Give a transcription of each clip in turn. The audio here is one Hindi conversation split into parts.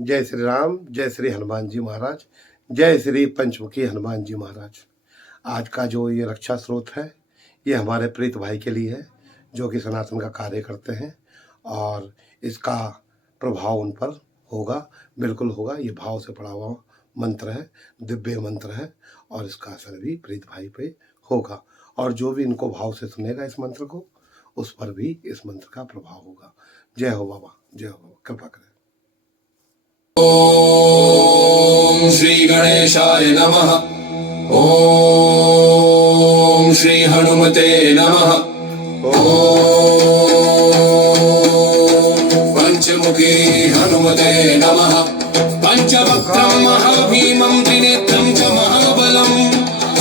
जय श्री राम, जय श्री हनुमान जी महाराज, जय श्री पंचमुखी हनुमान जी महाराज। आज का जो ये रक्षा स्रोत है, ये हमारे प्रीत भाई के लिए है जो कि सनातन का कार्य करते हैं, और इसका प्रभाव उन पर होगा, बिल्कुल होगा। ये भाव से पढ़ा हुआ मंत्र है, दिव्य मंत्र है, और इसका असर भी प्रीत भाई पे होगा। और जो भी इनको भाव से सुनेगा इस मंत्र को, उस पर भी इस मंत्र का प्रभाव होगा। जय हो बाबा, जय हो बाबा, कृपा करें। ओम श्री गणेशाय नमः। ओम श्री हनुमते नमः। ओम पंचमुखी हनुमते नमः। पंचवक्त्रं महाभीमं त्रिनेत्रं च महाबलं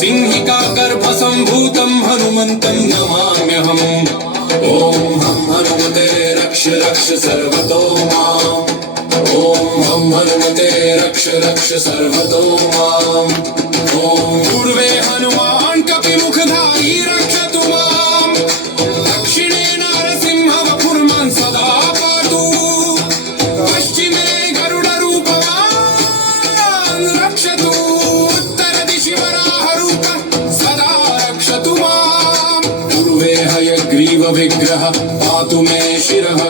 सिंहिका गर्भसम्भूतं हनुमन्तं नमाम्यहम्। ओम हम हनुमते रक्ष रक्ष सर्वतो माम्। ओम हम हनुमते रक्ष रक्ष सर्वतो माम्। ओम पूर्वे हनुमान् कपिमुखधारी रक्षतु माम्। दक्षिणे नरसिंह वपुर्मान् सदा पातु। पश्चिमे गरुडरूपवान् रक्षतु। उत्तरदिशि वराहरूपः सदा रक्षतु माम्। पूर्वे हयग्रीव विग्रह पातु मे शिरः।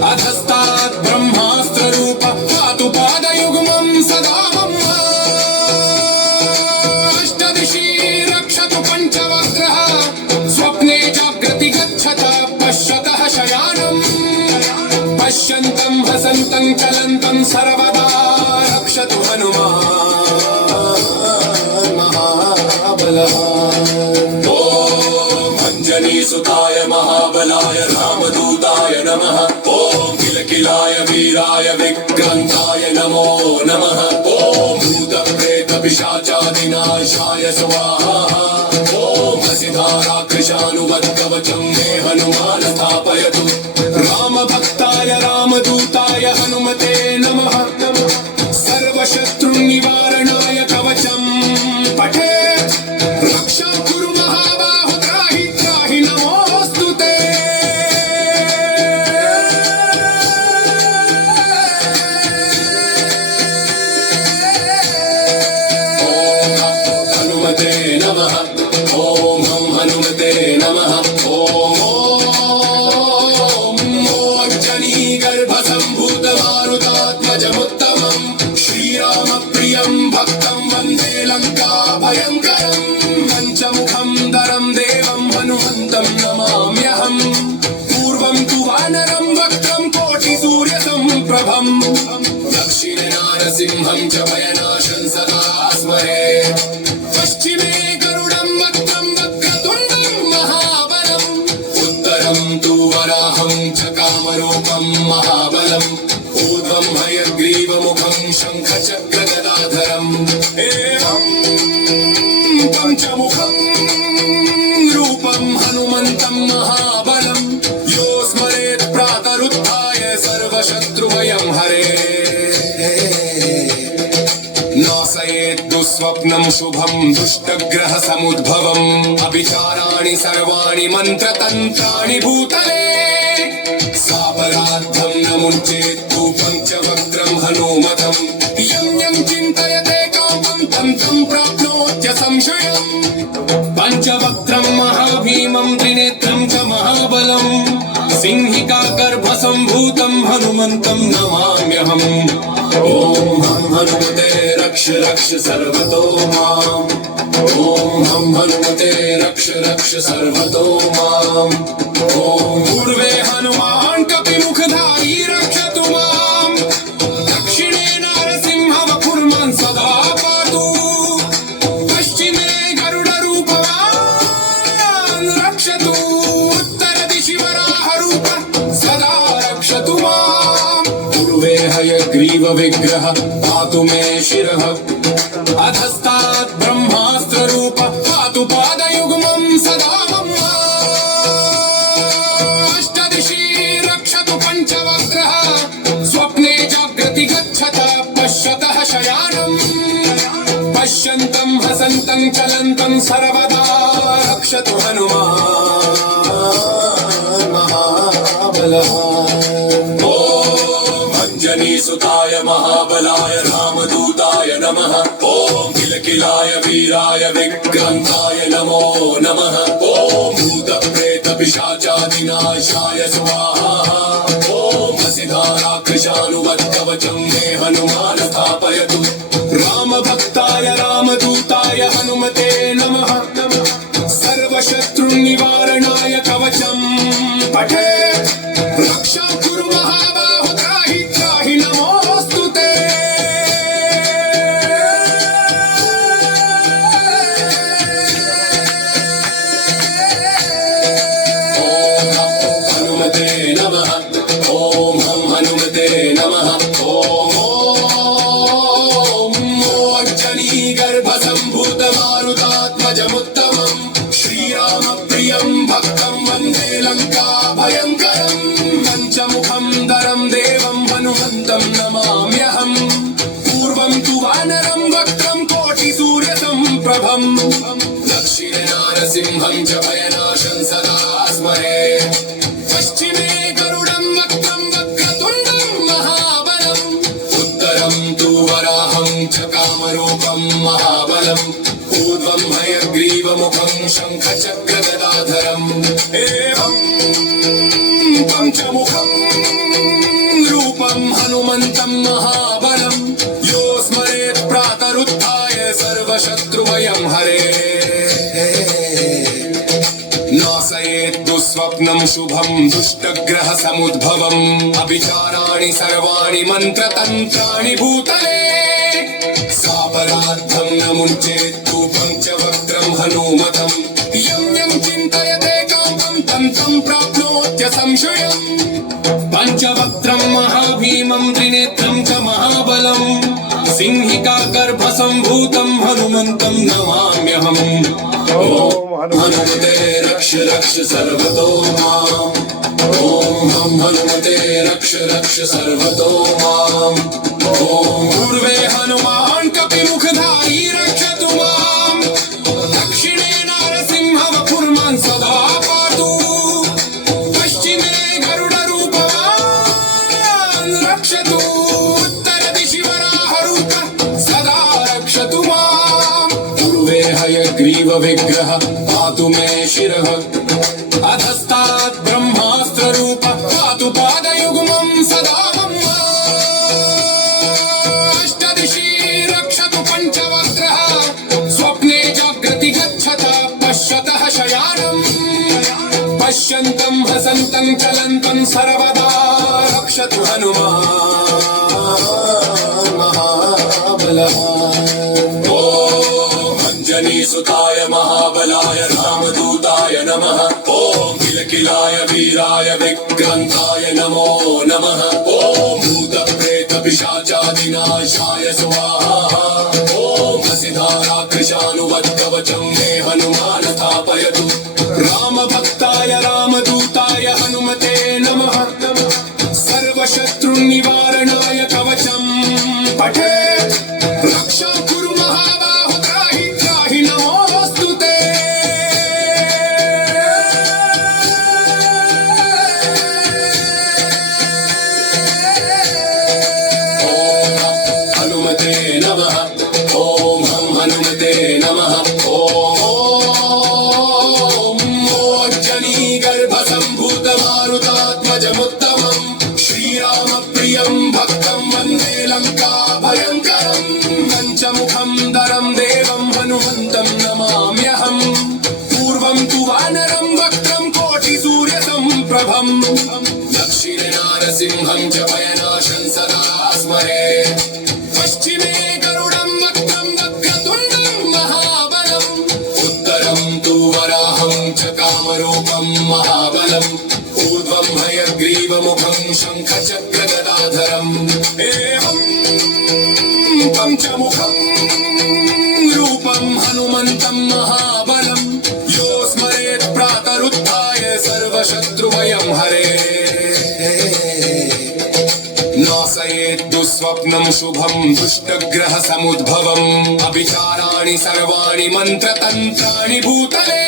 अधस्तात् ब्रह्मास्त्र रूप पातु पादयुग्मं सदा मम। अष्टदिशि रक्षतु पंचवक्त्रः। स्वप्ने जाग्रति गच्छतः पश्यतः शयानम्। पश्यन्तं हसन्तं चलन्तं सर्वदा रक्षतु हनुमान् महाबलः। ओम अंजनीसुताय महाबलाय रामदूताय नमः। ओम किलकिलाय वीराय विक्रांताय नमो नमः। ओम भूतप्रेत पिशाचादिनाशाय स्वाहा। ओम हसिधाराकृशानुवद्कवचं मे हनुमान स्थापयतु। रामभक्ताय रामदूताय हनुमते नमः। सर्वशत्रुनिवारणाय कवचं पठेत्। रक्षां कुरु महाबाहो त्राहि त्राहि नमोऽस्तुते। हनुमते नमः। ओम हम हनुमते नमः। ओम मोर्जनी गर्भसम्भूत मारुतात्मजमुत्तमम् श्रीरामप्रियं भक्तं वन्दे लङ्का भयङ्करम्। पञ्चमुखं दरं देवं हनुमन्तं नमाम्यहम्। पूर्वं तु वानरं वक्त्रं कोटिसूर्यसम्प्रभम्। दक्षिणे नारसिंहं च भयनाशं सदा स्मरे। पश्चिमे गरुडं वक्त्रं वक्रतुण्डं महाबलम्। उत्तरं तु वराहं च कामरूपं महाबलम्। ऊर्ध्वं हयग्रीवमुखं शङ्खचक्रगदाधरम्। एवं पञ्चमुखं रूपं हनुमन्तं महाबलं। यो स्मरेत् प्रातरुत्थाय सर्वशत्रुभयं हरेत्। नाशयेत् दुःस्वप्नं शुभं दुष्टग्रहसमुद्भवम्। अभिचाराणि सर्वाणि मन्त्रतन्त्राणि भूतले। सापराद्धं न मुञ्चेत्तु पञ्चवक्त्रं हनूमतम्। यं यं चिन्तयते कामं तं तं प्राप्नोत्य संशयम्। पञ्चवक्त्रं महाभीमं त्रिनेत्रं च महाबलम् सिंहिका गर्भसम्भूतं हनुमन्तं नमाम्यहम्। ओम हम हनुमते रक्ष रक्ष सर्वतो माम्। ओम हम हनुमते रक्ष रक्ष सर्वतो माम्। ओम पूर्वे हनुमान् कपिमुखधारी रक्षतु माम्। दक्षिणे नरसिंह वपुर्मान् सदा पातु। पश्चिमे गरुडरूपवान् रक्षतु। उत्तरदिशि वराहरूपः सदा रक्षतु माम्। पूर्वे हयग्रीव विग्रह पातु मे शिरः। अधस्तात् ब्रह्मास्त्र रूप पातु पादयुग्मं सदा मम। अष्टदिशि रक्षतु पंचवक्त्रः। स्वप्ने जाग्रति गच्छतः पश्यतः शयानम्। पश्यन्तं हसन्तं चलन्तं सर्वदा रक्षतु हनुमान् महाबलः। ओम अंजनी सुताय महाबलाय रामदूताय नमः ॐ किलकिलाय वीराय विक्रान्ताय नमो नमः ॐ भूतप्रेतपिशाचादिनाशाय स्वाहा ॐ हसिधाराकृशानुवद्कवचं मे हनुमान स्थापयतु रामभक्ताय रामदूताय हनुमते नमः सर्वशत्रुनिवारणाय कवचं पठे रक्षा कुरु महाबाहो त्राहि त्राहि नमोऽस्तु ते हनुमते नमः ॐ हम हनुमते नमः गर्भसम्भूतमारुतात्मजमुत्तमम् श्रीरामप्रियं भक्तं वन्दे लङ्काभयङ्करं पञ्चमुखं दरं देवं हनुमन्तं नमाम्यहम् पूर्वं तु वानरं वक्त्रं कोटिसूर्यसम्प्रभं दक्षिणे नारसिंहं च भयनाशं सदा स्मरे पश्चिमे गरुडं वक्त्रं वक्रतुण्डं महाबलम् उत्तरं तु वराहं च कामरूपं महाबलम् ऊर्ध्वं हयग्रीवमुखं शङ्खचक्रगदाधरम् एवं पञ्चमुखं रूपं हनुमन्तं महाबलं यो स्मरेत् प्रातरुत्थाय सर्वशत्रुभयं हरेः नाशयेत् दुःस्वप्नं शुभं दुष्टग्रहसमुद्भवम् अभिचाराणि सर्वाणि मन्त्रतन्त्राणि भूतले सापरार्थं न मुञ्चेत्तु पञ्चवक्त्रं हनूमतं यं यं चिन्तयते कामं तं तं प्राप्नोत्य संशयम् पञ्चवक्त्रं महाभीमं त्रिनेत्रं च महाबलं सिंहिका गर्भसम्भूतं हनुमन्तं नमाम्यहम् ॐ हनुमते रक्ष रक्ष सर्वतो माम् ॐ हम हनुमते रक्ष रक्ष सर्वतो माम् ॐ पूर्वे हनुमान् कपिमुखधारी रक्षतु माम् दक्षिणे नारसिंहवपुर्मान् सदा पातु पश्चिमे गरुडरूपवान् रक्षतु उत्तरदिशि वराहरूपः सदा रक्षतु माम् पूर्वे हयग्रीवविग्रह पातु मे शिरः अधस्तात् ब्रह्मास्त्ररूपः पातु पादयुग्मं सदा मम अष्टदिशि रक्षतु पञ्चवक्त्रः स्वप्ने जाग्रति गच्छतः पश्यतः शयानम् पश्यन्तं हसन्तं चलन्तं सर्वदा रक्षतु हनुमान् महाबलः सुताय महाबलाय रामदूताय नमः ॐ किलकिलाय वीराय विक्रान्ताय नमो नमः ॐ भूतप्रेतपिशाचादिनाशाय स्वाहा ॐ हसिधाराकृशानुवद्कवचं मे हनुमान स्थापयतु रामभक्ताय रामदूताय हनुमते नमः सर्वशत्रुनिवारणाय कवचं पठे रक्षा कुरु महाबाहो त्राहि त्राहि नमोऽस्तु ते हनुमते नमः ॐ हम हनुमते नमः गर्भसम्भूतमारुतात्मजमुत्तमम् श्रीरामप्रियं भक्तं वन्दे लङ्काभयङ्करं पञ्चमुखं दरं देवं हनुमन्तं नमाम्यहम् पूर्वं तु वानरं वक्त्रं कोटिसूर्यसम्प्रभं दक्षिणे नारसिंहं च भयनाशं सदा स्मरे पश्चिमे गरुडं वक्त्रं वक्रतुण्डं महाबलम् उत्तरं तु वराहं च कामरूपं महाबलम् ऊर्ध्वं हयग्रीवमुखं शङ्खचक्रगदाधरम् एवं पञ्चमुखं रूपं हनुमन्तं महाबलं यो स्मरेत् प्रातरुत्थाय सर्वशत्रुभयं हरेः नाशयेत् दुःस्वप्नं शुभं दुष्टग्रहसमुद्भवम् अभिचाराणि सर्वाणि मन्त्रतन्त्राणि भूतले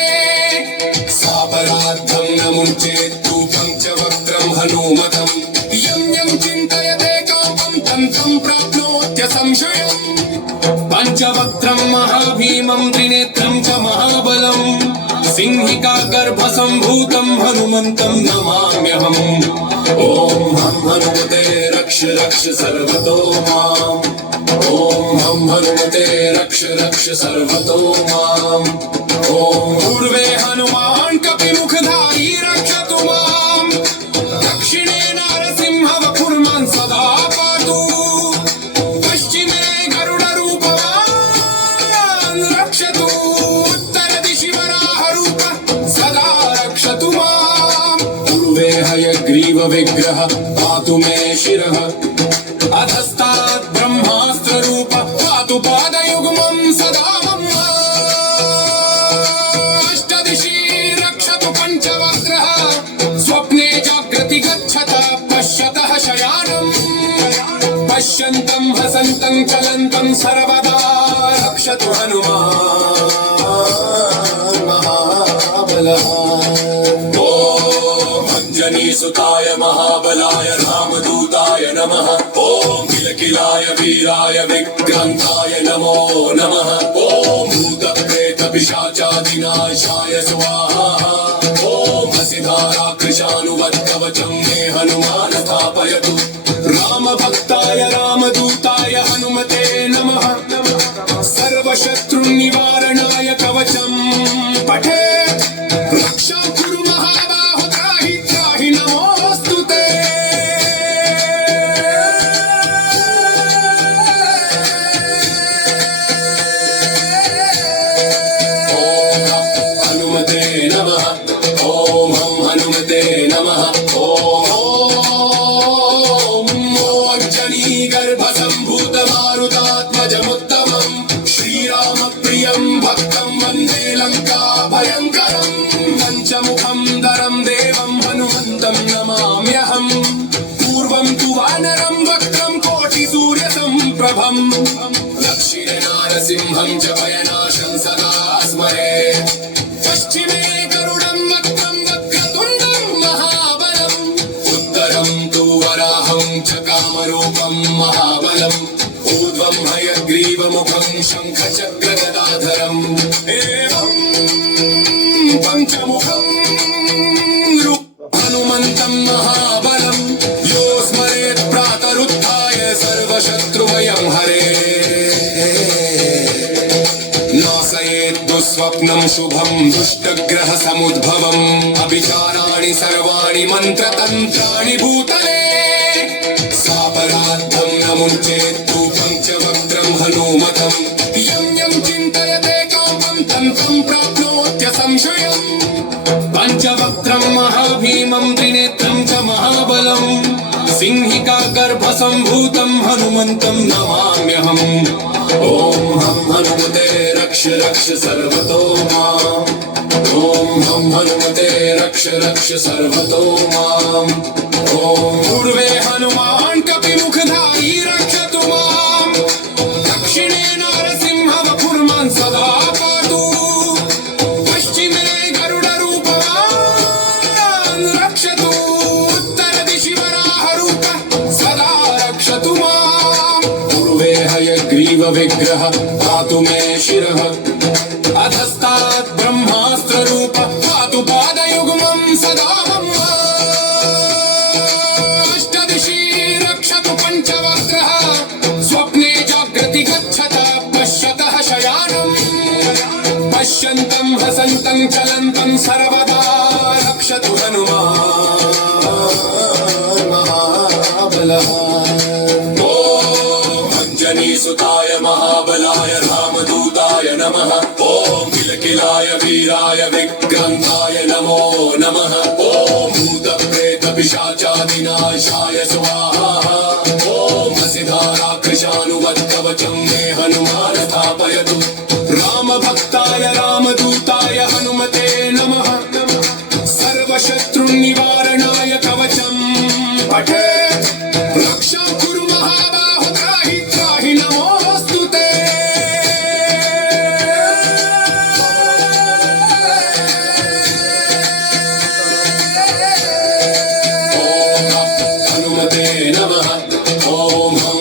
सापरार्थं न मुञ्चेत्तु पञ्चवक्त्रं हनूमतं यं यं चिन्तयते कामं तन्त्रं प्राप्नोत्य संशयम् पञ्चवक्त्रं महाभीमं त्रिनेत्रं च महाबलम् सिंहिका गर्भसम्भूतं हनुमन्तं नमाम्यहम् ॐ हं हनुमते रक्ष रक्ष सर्वतो माम् ॐ हं हनुमते रक्ष रक्ष सर्वतो माम् ॐ पूर्वे हनुमान् कपिमुखधारी रक्षतु माम् दक्षिणे नारसिंहवपुर्मान् सदा पातु पश्चिमे गरुडरूपवान् रक्षतु उत्तरदिशि वराहरूपः सदा रक्षतु माम् पूर्वे हयग्रीवविग्रह पातु मे शिरः अधस्तात् ब्रह्मास्त्ररूप पातु पादयुग्मं सदा मम अष्टदिशि रक्षतु पञ्चवक्त्रः स्वप्ने जागृति गच्छतः पश्यतः शयानम् पश्यन्तं हसन्तं चलन्तं सर्वदा रक्षतु हनुमान् महाबलः अंजनीसुताय महाबलाय रामदूताय नमः ॐ किलकिलाय वीराय विक्रान्ताय नमो नमः ॐ भूतप्रेतपिशाचादिनाशाय स्वाहा ॐ हसिधारा कृशानुवत्कवचं मे हनुमान् स्थापयतु रामभक्ताय रामदूताय हनुमते नमः सर्वशत्रुनिवारणाय कवचं पठेत् रक्षां कुरु महाबाहो त्राहि त्राहि नमोऽस्तु ते ॐ हनुमते नमः ॐ हं हनुमते नमः गर्भसम्भूतमारुतात्मजमुत्तमम् श्रीरामप्रियं भक्तं वन्दे लङ्काभयङ्करम् पञ्चमुखं दरं देवं हनुमन्तं नमाम्यहम् पूर्वं तु वानरं वक्त्रं कोटिसूर्यसम्प्रभम् दक्षिणे नारसिंहं च भयनाशं सदा स्मरेत् पश्चिमे गरुडं वक्त्रं वक्रतुण्डं महाबलम् उत्तरं तु वराहं च कामरूपं महाबलम् ऊर्ध्वं हयग्रीवमुखं शङ्खचक्रगदाधरम् एवं पञ्चमुखं हनुमन्तं महाबलं यो स्मरेत् प्रातरुत्थाय सर्वशत्रुभयं हरेत् नाशयेत् दुःस्वप्नं शुभं दुष्टग्रहसमुद्भवम् अभिचाराणि सर्वाणि मन्त्रतन्त्राणि भूतले सापराद्धं न मुञ्चेत्तु पञ्चवक्त्रं हनूमतम् यं यं चिन्तयते कामं तन्त्रं प्राप्नोत्य संशयम् पञ्चवक्त्रं महाभीमं त्रिनेत्रं च महाबलम् सिंहिका गर्भसम्भूतं हनुमन्तं नमाम्यहम् ॐ हं हनुमते रक्ष रक्ष सर्वतो माम् ॐ हं हनुमते रक्ष रक्ष सर्वतो माम् ॐ पूर्वे हनुमान् कपिमुखधारी रक्षतु माम् दक्षिणे नारसिंहवपुर्मान् सदा पातु पश्चिमे गरुडरूपवान् रक्षतु उत्तरदिशि वराहरूपः सदा रक्षतु माम् पूर्वे हयग्रीवविग्रह पातु मे शिरः अधस्तात् ब्रह्मास्त्ररूप पातु पादयुग्मं सदा मम अष्टदिशि रक्षतु पञ्चवक्त्रः स्वप्ने जागृति गच्छतः पश्यतः शयानम् पश्यन्तं हसन्तं चलन्तं सर्वदा रक्षतु हनुमान् महाबलः अंजनीसुताय महाबलाय रामदूताय नमः ॐ किलकिलाय वीराय विक्रान्ताय नमो नमः ॐ भूतप्रेतपिशाचादिनाशाय स्वाहा ॐ हसिधारा कृशानुवत्कवचं मे हनुमान् स्थापयतु रामभक्ताय रामदूताय हनुमते नमः सर्वशत्रुनिवारणाय कवचं पठेत् रक्षां कुरु महाबाहो त्राहि त्राहि नमोऽस्तु ते ॐ हनुमते नमः ॐ हं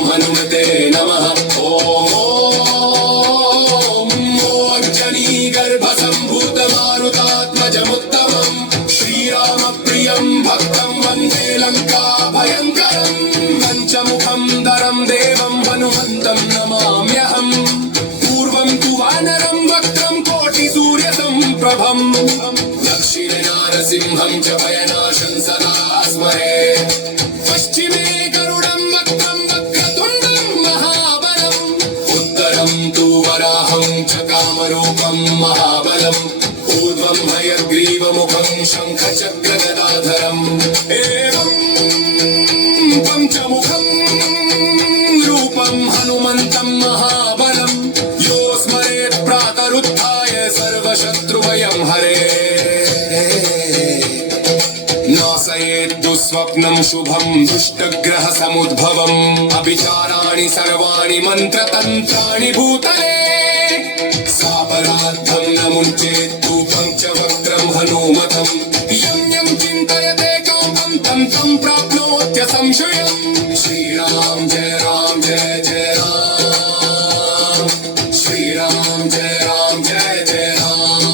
सुन्दरं देवं हनुमन्तं नमाम्यहम् पूर्वं तु वानरं वक्त्रं कोटिसूर्यसम्प्रभम् दक्षिणे नारसिंहं च भयनाशं सदा स्मरे पश्चिमे गरुडं वक्त्रं वक्रतुण्डं महाबलम् उत्तरं तु वराहं च कामरूपं महाबलम् पूर्वं हयग्रीवमुखं शङ्खचक्रगदाधरम् एवं पञ्चमुखं रूपं हनुमन्तं महाबलं यो स्मरेत् प्रातरुत्थाय सर्वशत्रुभयं हरे नाशयेत् दुःस्वप्नं शुभं दुष्टग्रहसमुद्भवम् अभिचाराणि सर्वाणि मन्त्रतन्त्राणि भूतले सापराद्धं न मुञ्चेत् तु पञ्चवक्त्रं हनूमतम् यं यं चिन्तयते कामं तं तं प्राप्नोत्य संशयम् श्रीराम जय जय राम श्रीराम जय जय राम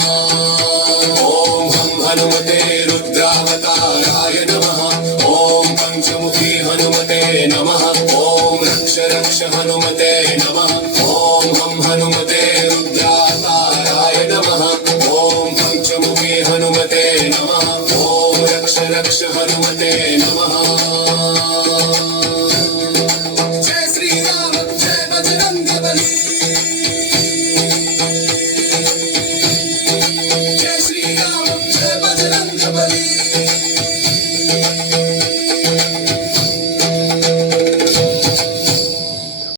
ॐ हं हनुमते रुद्रावताराय नमः ॐ पञ्चमुखी हनुमते नमः ॐ रक्ष रक्ष हनुमते नमः ॐ हं हनुमते रुद्रावताराय नमः ॐ पञ्चमुखी हनुमते नमः ॐ रक्ष रक्ष हनुमते नमः